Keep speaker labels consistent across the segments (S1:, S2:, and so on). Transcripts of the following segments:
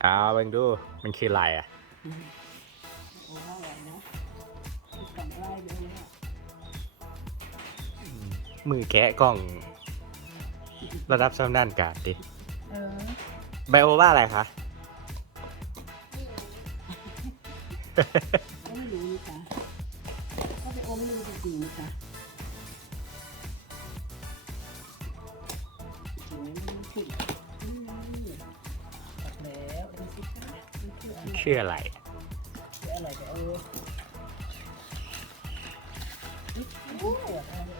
S1: เบิ่งดูมันคืออะไรอ่ะ
S2: โอ้อร่อยนะกล่องไล่เลยเนี่ย
S1: มือแกะกล้องระดับชำนาญการดิ
S2: เออ
S1: ไบโอว่าอะไรคะ
S2: ก็ไม่รู้นี่ค่ะก็ไปโอไม่รู้จริงๆนี่ค่ะจริงๆมันผิดนี่ตัดแล้วดูสิคะมันคืออะไร
S1: ชื่ออะไร
S2: คืออะไรกันปวดอะไร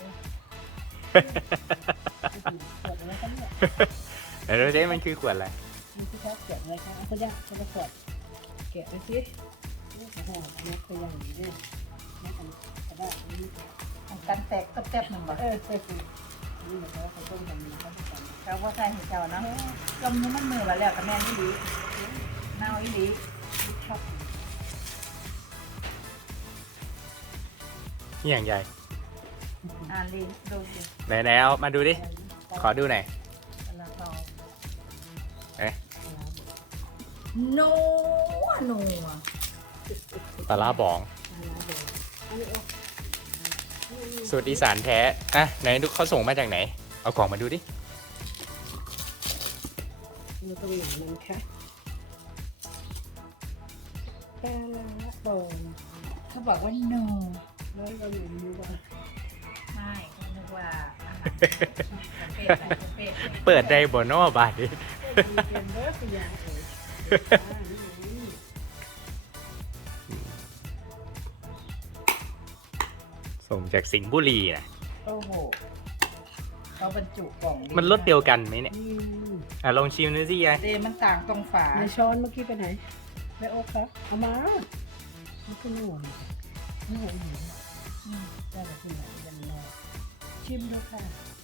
S2: ปวดอะไรกันเนี่ย
S1: เดี๋ยวดูสิมันคือขวดอะไร
S2: นี่คือครับแกะอะไรครับคุณย่าคุณจะปวดแกะไปสินี่โอ้โหนักไปอย่างนี้ด้วยนักกันได้นี่
S3: กันแตกกับแตบหนึ่งบ่
S2: นี่เหมือนว่าเขาต้มทำนี้เขาจะทำ
S3: เจ้าว่าใช่เห็นเจ้าเนาะจมนี้มันมือละแล้วแต่แม่นี่ดีเน่าอีหลี
S2: ชอบ
S1: นี่อย่างใหญ่
S3: อ่านลีดูสิ
S1: ไหนๆเอามาดูดิ ขอดูหน่อย
S3: กำลังทอง
S1: เอ๊ะ
S3: นัวนัว
S1: ปลาร้าบอง สูตรอีสานแท้ อ่ะ ไหนดูเขาส่งมาจากไหน เอากล่องมาดูดิ
S2: มันตรงไหนมันคะปลาละบอง
S3: เขาบอกว่านัว
S2: แล้วเราอยู่รู้ว่า
S3: ไม่เขานึกว่าอาหารประเภท
S1: เปิดได้บนอบาดดิ
S2: มีเกมเบิร์ดอย่างเอ๋ย
S1: ส่งจากสิงห์บุรีนะ
S3: โอ้โหเขาบรรจุกล่อง
S1: มันรสเดียวกันไหมเนี่ย
S2: นี่
S1: อ่ะลองชิมดูสิยาย
S3: เดมันต่างตรงฝา
S2: ในช้อนเมื่อกี้ไปไหนไปโอ๊คครับเอามามันคือหน่วยหน่วยหนูได้แต่ที่ไหนยันนอกชิมดูค่ะ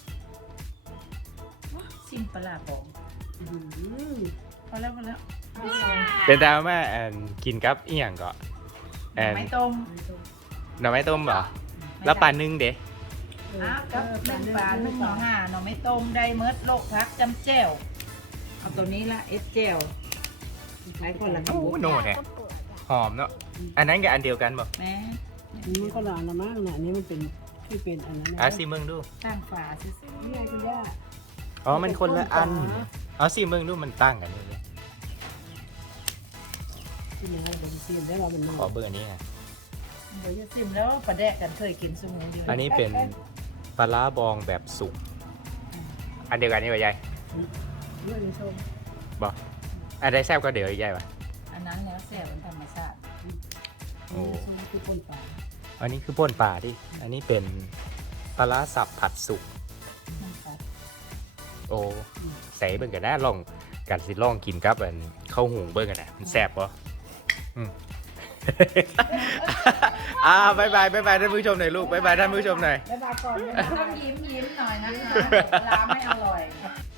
S3: ซิมปลาบอง
S2: อืม
S3: พอแล้วพอแล้ว
S1: เป็นดาวมากินกับอีหยังก็
S3: ไม่ต้ม
S1: หน่อไม้ต้มเหรอ แล้วปลานึ่งเด้
S3: อ้าวกับนึ่งปลานึ่งหน่อห่าหน่อไม่ต้มได้เมิดโลกพักจำแจ่วเอาตัวนี้ละเอสแจ่วหลายคนละ
S1: โอ้โน่เนี่ยหอมเนาะ อันนั้นกับอันเดียวกันบ่
S3: แม่
S2: มันก็หลานละมากนะอันนี้มันเป็นที่เป็นอันนั้น
S1: อ่ะสิเมืองดู
S3: ตั้งฝาซื้อ
S2: นี่ไงคุณย่า
S1: อ๋อ มันคนละอัน เอาสิเมืองดูมันตั้งกันนี่เลย
S2: ที่ไหนเราเป็นเซียนได้เราเป็นน้อง
S1: ขอเบอร์อันนี้นะ
S3: เดี๋ยวจะซิมแล้วปลาแดกกันเคยกินสมุนเดียว
S1: อันนี้เป็นปลาร้าบองแบบสุก อันเดียวกันนี่ป่ะยาย
S2: นี่ในชม
S1: บอกอันใดแซ่บก็เดี๋ยวอีกยายป่ะ
S3: อันนั้นแล้วแซ่บเป็นธรรมชาติ
S1: โอ้
S2: ชมคือปนปลา
S1: อันนี้คือป่นปลาที่ อันนี้เป็นปลาร้าสับผัดสุก
S3: มันกัด
S1: โอ้ใส่เบิ่งกันนะลองกันสิลองกินกับอันข้าวหุงเบิ่งกันนะมันแซ่บปะอืม บายบายท่านผู้ชมหน่อยลูกบายบายท่านผู้ชมหน่อย
S2: แล้วมาก่อน
S3: ต้องยิ้มหน่อยนะคะปลาไม่อร่อย